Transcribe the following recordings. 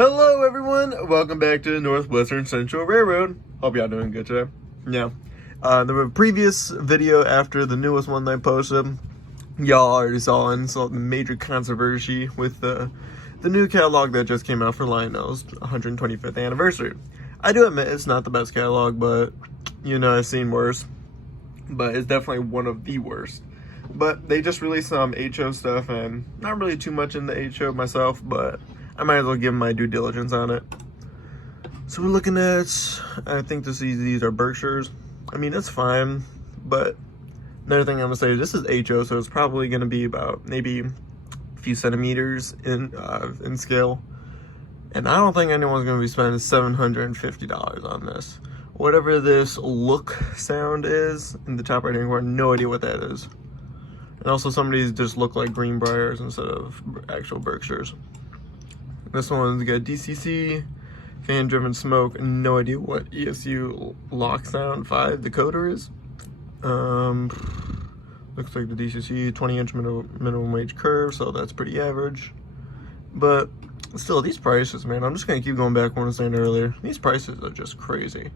Hello everyone, welcome back to the Northwestern Central Railroad. Hope y'all doing good today. Yeah, the previous video after the newest one that I posted, y'all already saw the major controversy with the new catalog that just came out for Lionel's 125th anniversary. I do admit it's not the best catalog, but you know, I've seen worse. But it's definitely one of the worst. But they just released some HO stuff, and not really too much in the HO myself, but I might as well give them my due diligence on it. So we're looking at, I think these are Berkshires. I mean, it's fine, but another thing I'm gonna say is this is HO, so it's probably gonna be about maybe a few centimeters in scale. And I don't think anyone's gonna be spending $750 on this. Whatever this look sound is in the top right hand corner, no idea what that is. And also some of these just look like Greenbriers instead of actual Berkshires. This one's got DCC, fan driven smoke, no idea what ESU lock sound 5 decoder is. Looks like the DCC 20-inch minimum wage curve, so that's pretty average. But still, these prices, man, I'm just gonna keep going back to what I was saying earlier. These prices are just crazy.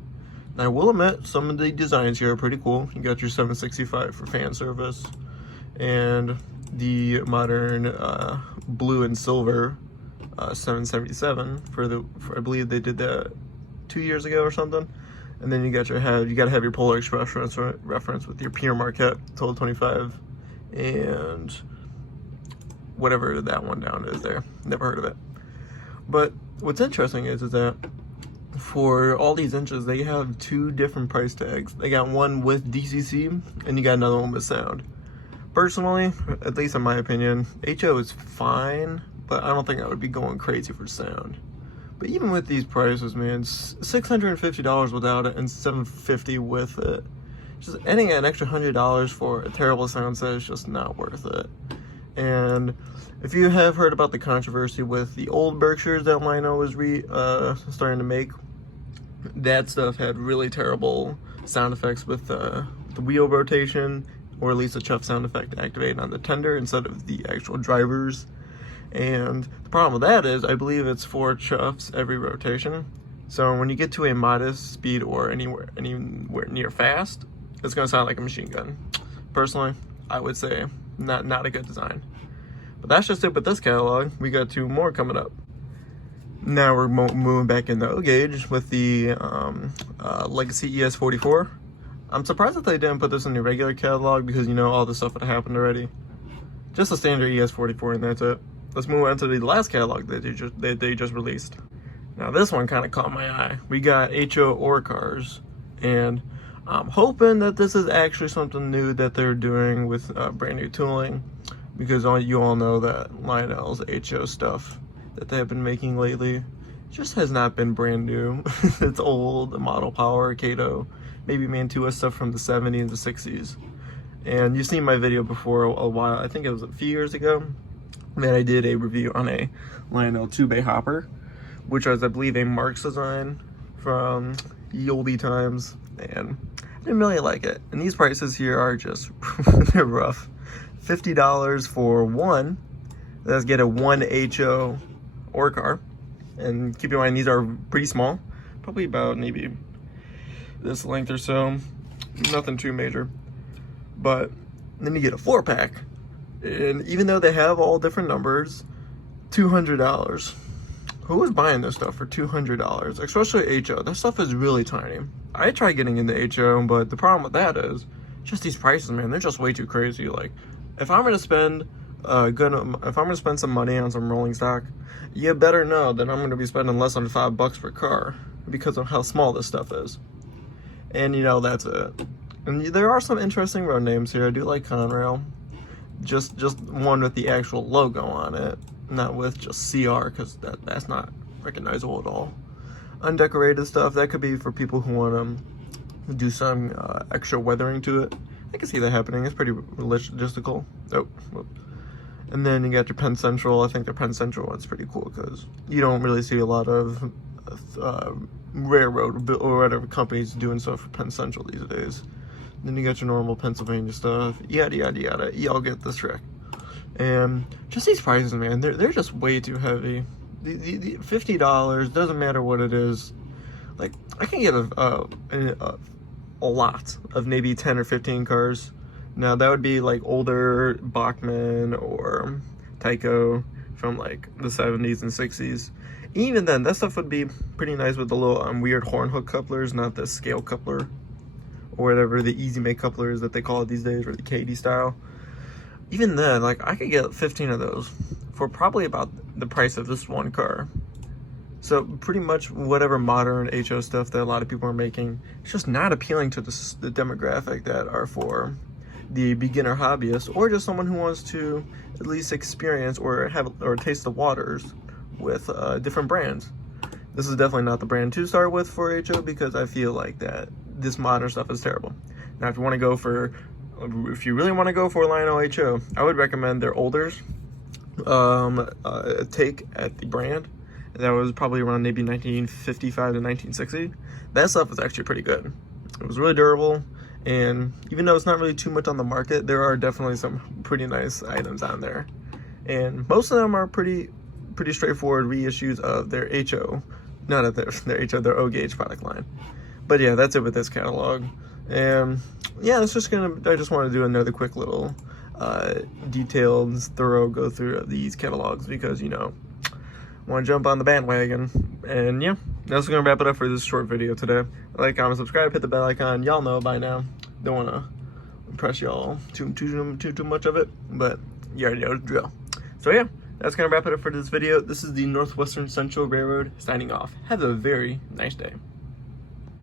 Now, I will admit, some of the designs here are pretty cool. You got your 765 for fan service, and the modern blue and silver 777 for I believe they did that 2 years ago or something. And then you gotta have your Polar Express reference with your Pierre Marquette Total 25 and whatever that one down is there. Never heard of it. But what's interesting is that for all these inches, they have two different price tags. They got one with DCC and you got another one with sound. Personally, at least in my opinion, HO is fine, but I don't think I would be going crazy for sound. But even with these prices, man, $650 without it and $750 with it. Just adding an extra $100 for a terrible sound set is just not worth it. And if you have heard about the controversy with the old Berkshires that Lionel was starting to make, that stuff had really terrible sound effects with the wheel rotation, or at least a chuff sound effect activated on the tender instead of the actual drivers. And the problem with that is, I believe it's 4 chuffs every rotation. So when you get to a modest speed or anywhere near fast, it's gonna sound like a machine gun. Personally, I would say not a good design. But that's just it with this catalog. We got 2 more coming up. Now we're moving back into O-Gauge with the Legacy ES44. I'm surprised that they didn't put this in the regular catalog because, you know, all the stuff that happened already. Just a standard ES44 and that's it. Let's move on to the last catalog that they just released. Now this one kind of caught my eye. We got HO ore cars, and I'm hoping that this is actually something new that they're doing with brand new tooling, because you all know that Lionel's HO stuff that they have been making lately just has not been brand new. It's old, model power, Kato, maybe Mantua stuff from the 70s and the 60s. And you've seen my video before a while, I think it was a few years ago, that I did a review on a Lionel 2-bay hopper, which was, I believe, a Marx design from ye olde times, and I didn't really like it. And these prices here are just, they're rough. $50 for one. Let's get a 1 HO ore car. And keep in mind, these are pretty small, probably about maybe this length or so. Nothing too major. But then you get a 4-pack. And even though they have all different numbers, $200. Who is buying this stuff for $200? Especially HO. That stuff is really tiny. I tried getting into HO, but the problem with that is just these prices, man. They're just way too crazy. Like, if I'm gonna spend some money on some rolling stock, you better know that I'm gonna be spending less than $5 per car because of how small this stuff is. And you know, that's it. And there are some interesting road names here. I do like Conrail. Just one with the actual logo on it, not with just CR, because that's not recognizable at all. Undecorated stuff, that could be for people who want to do some extra weathering to it. I can see that happening. It's pretty logistical. Oh, whoop. And then you got your Penn Central. I think the Penn Central one's pretty cool because you don't really see a lot of railroad or whatever companies doing stuff for Penn Central these days. Then you got your normal Pennsylvania stuff, yada yada yada. Y'all get this trick. And just these prices, man, they're just way too heavy. the $50 doesn't matter what it is. Like, I can get a lot of maybe 10 or 15 cars. Now that would be like older Bachmann or Tyco from like the 70s and 60s. Even then, that stuff would be pretty nice with the little weird horn hook couplers, not the scale coupler or whatever, the easy make couplers that they call it these days, or the KD style. Even then, like, I could get 15 of those for probably about the price of this one car. So pretty much whatever modern HO stuff that a lot of people are making, it's just not appealing to the demographic that are for the beginner hobbyist, or just someone who wants to at least experience or taste the waters with different brands. This is definitely not the brand to start with for HO, because I feel like that this modern stuff is terrible. Now, if you really want to go for Lionel HO, I would recommend their Olders take at the brand. That was probably around maybe 1955 to 1960. That stuff was actually pretty good. It was really durable, and even though it's not really too much on the market, there are definitely some pretty nice items on there. And most of them are pretty straightforward reissues of their HO, not of their HO, their O-Gauge product line. But yeah, that's it with this catalog. And yeah, I just want to do another quick little detailed, thorough go through of these catalogs, because, you know, want to jump on the bandwagon. And yeah, that's gonna wrap it up for this short video today. Like, comment, subscribe, hit the bell icon. Y'all know by now. Don't want to impress y'all too much of it, but you already know the drill. So yeah, that's gonna wrap it up for this video. This is the Northwestern Central Railroad signing off. Have a very nice day.